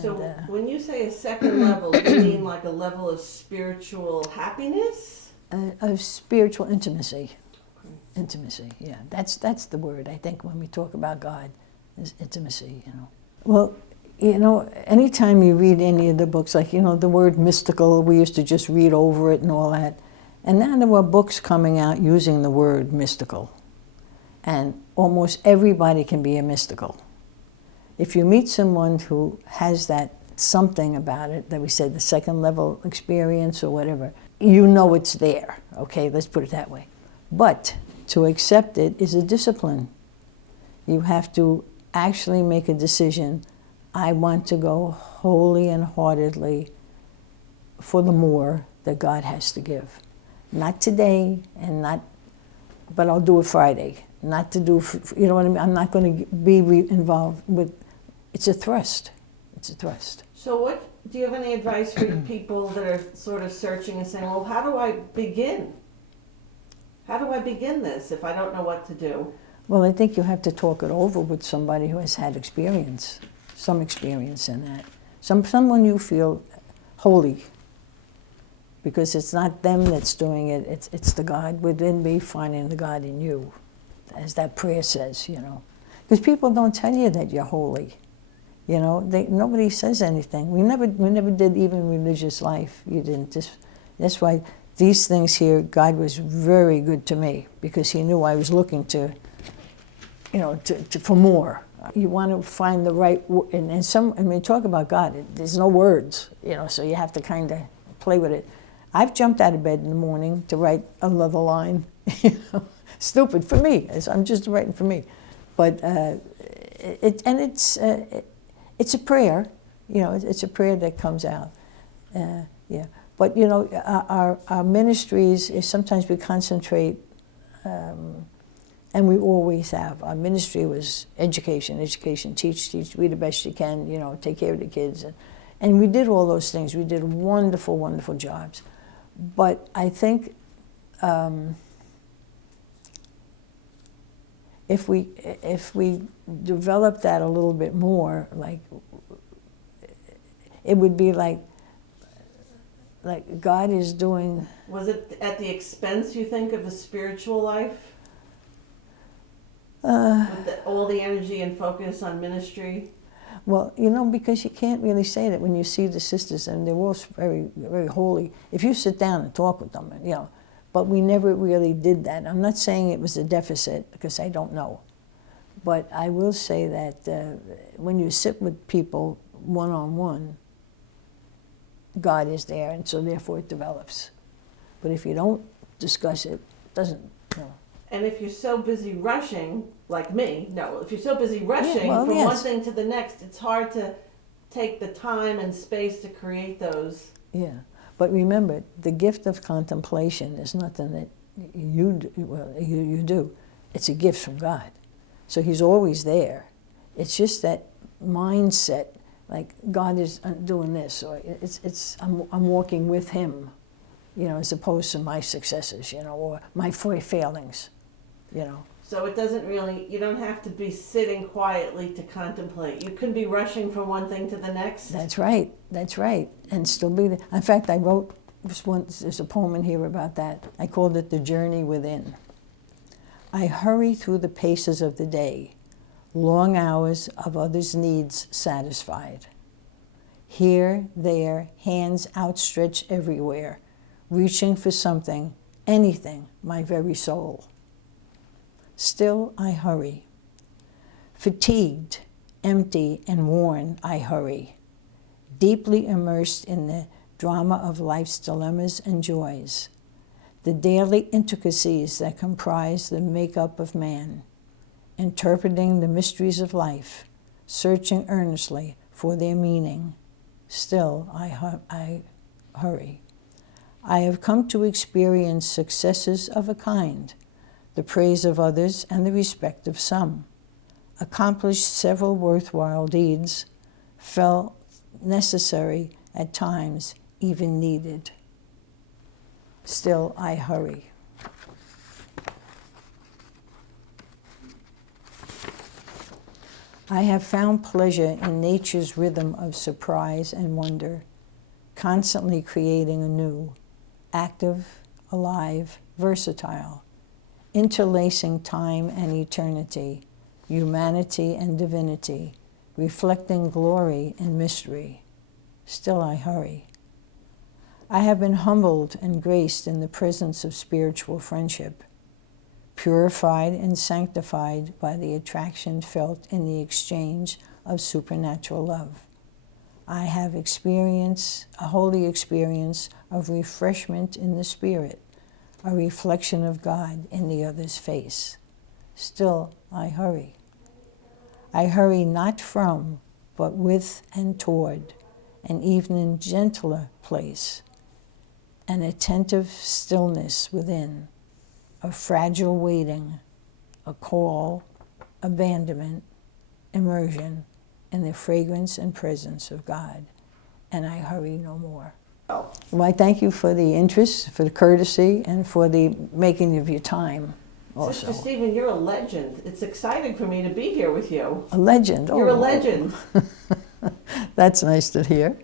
So when you say a second level, you mean like a level of spiritual happiness? Of spiritual intimacy. Intimacy, yeah. That's the word, I think, when we talk about God, is intimacy, you know. Well, you know, anytime you read any of the books, like, you know, the word mystical, we used to just read over it and all that. And now there were books coming out using the word mystical. And almost everybody can be a mystical. If you meet someone who has that something about it, that we said the second level experience or whatever, you know it's there, okay? Let's put it that way. But to accept it is a discipline. You have to actually make a decision. I want to go wholly and heartedly for the more that God has to give. Not today, and not, but I'll do it Friday. Not to do, you know what I mean? I'm not going to be involved with, it's a thrust. It's a thrust. So do you have any advice for people that are sort of searching and saying, well, how do I begin? How do I begin this if I don't know what to do? Well, I think you have to talk it over with somebody who has had experience, some experience in that. Someone you feel holy, because it's not them that's doing it, it's the God within me finding the God in you, as that prayer says, you know. Because people don't tell you that you're holy, you know. Nobody says anything. We never did even religious life. You didn't. That's why these things here, God was very good to me, because he knew I was looking to, you know, for more. You want to find the right, and some, I mean, talk about God, there's no words, you know, so you have to kind of play with it. I've jumped out of bed in the morning to write another line, you know, stupid for me, I'm just writing for me. But it's a prayer, you know, it's a prayer that comes out, yeah. But, you know, our ministries is sometimes we concentrate, and we always have. Our ministry was education, teach, be the best you can, you know, take care of the kids. And we did all those things. We did wonderful, wonderful jobs. But I think if we develop that a little bit more, like, it would be like God is doing. Was it at the expense, you think, of the spiritual life? With all the energy and focus on ministry? Well, you know, because you can't really say that when you see the sisters, and they're all very, very holy, if you sit down and talk with them, you know, but we never really did that. I'm not saying it was a deficit, because I don't know. But I will say that when you sit with people one-on-one, God is there, and so therefore it develops. But if you don't discuss it, it doesn't, you know. And if you're so busy rushing, like me, if you're so busy rushing from one thing to the next, it's hard to take the time and space to create those. Yeah, but remember, the gift of contemplation is nothing that you do. It's a gift from God. So he's always there. It's just that mindset, like God is doing this, or I'm walking with him, you know, as opposed to my successes, you know, or my failings, you know. So it doesn't really, you don't have to be sitting quietly to contemplate. You can be rushing from one thing to the next. That's right, and still be there. In fact, I wrote there's a poem in here about that. I called it The Journey Within. I hurry through the paces of the day, long hours of others' needs satisfied. Here, there, hands outstretched everywhere, reaching for something, anything, my very soul. Still I hurry. Fatigued, empty, and worn, I hurry, deeply immersed in the drama of life's dilemmas and joys, the daily intricacies that comprise the makeup of man, interpreting the mysteries of life, searching earnestly for their meaning. Still I hurry. I have come to experience successes of a kind, the praise of others and the respect of some, accomplished several worthwhile deeds, felt necessary at times, even needed. Still I hurry. I have found pleasure in nature's rhythm of surprise and wonder, constantly creating anew, active, alive, versatile, interlacing time and eternity, humanity and divinity, reflecting glory and mystery. Still I hurry. I have been humbled and graced in the presence of spiritual friendship, purified and sanctified by the attraction felt in the exchange of supernatural love. I have experienced a holy experience of refreshment in the spirit, a reflection of God in the other's face. Still I hurry. I hurry not from, but with and toward an even gentler place, an attentive stillness within, a fragile waiting, a call, abandonment, immersion in the fragrance and presence of God. And I hurry no more. Well, I thank you for the interest, for the courtesy, and for the making of your time also. Sister Stephen, you're a legend. It's exciting for me to be here with you. A legend? You're a legend. That's nice to hear.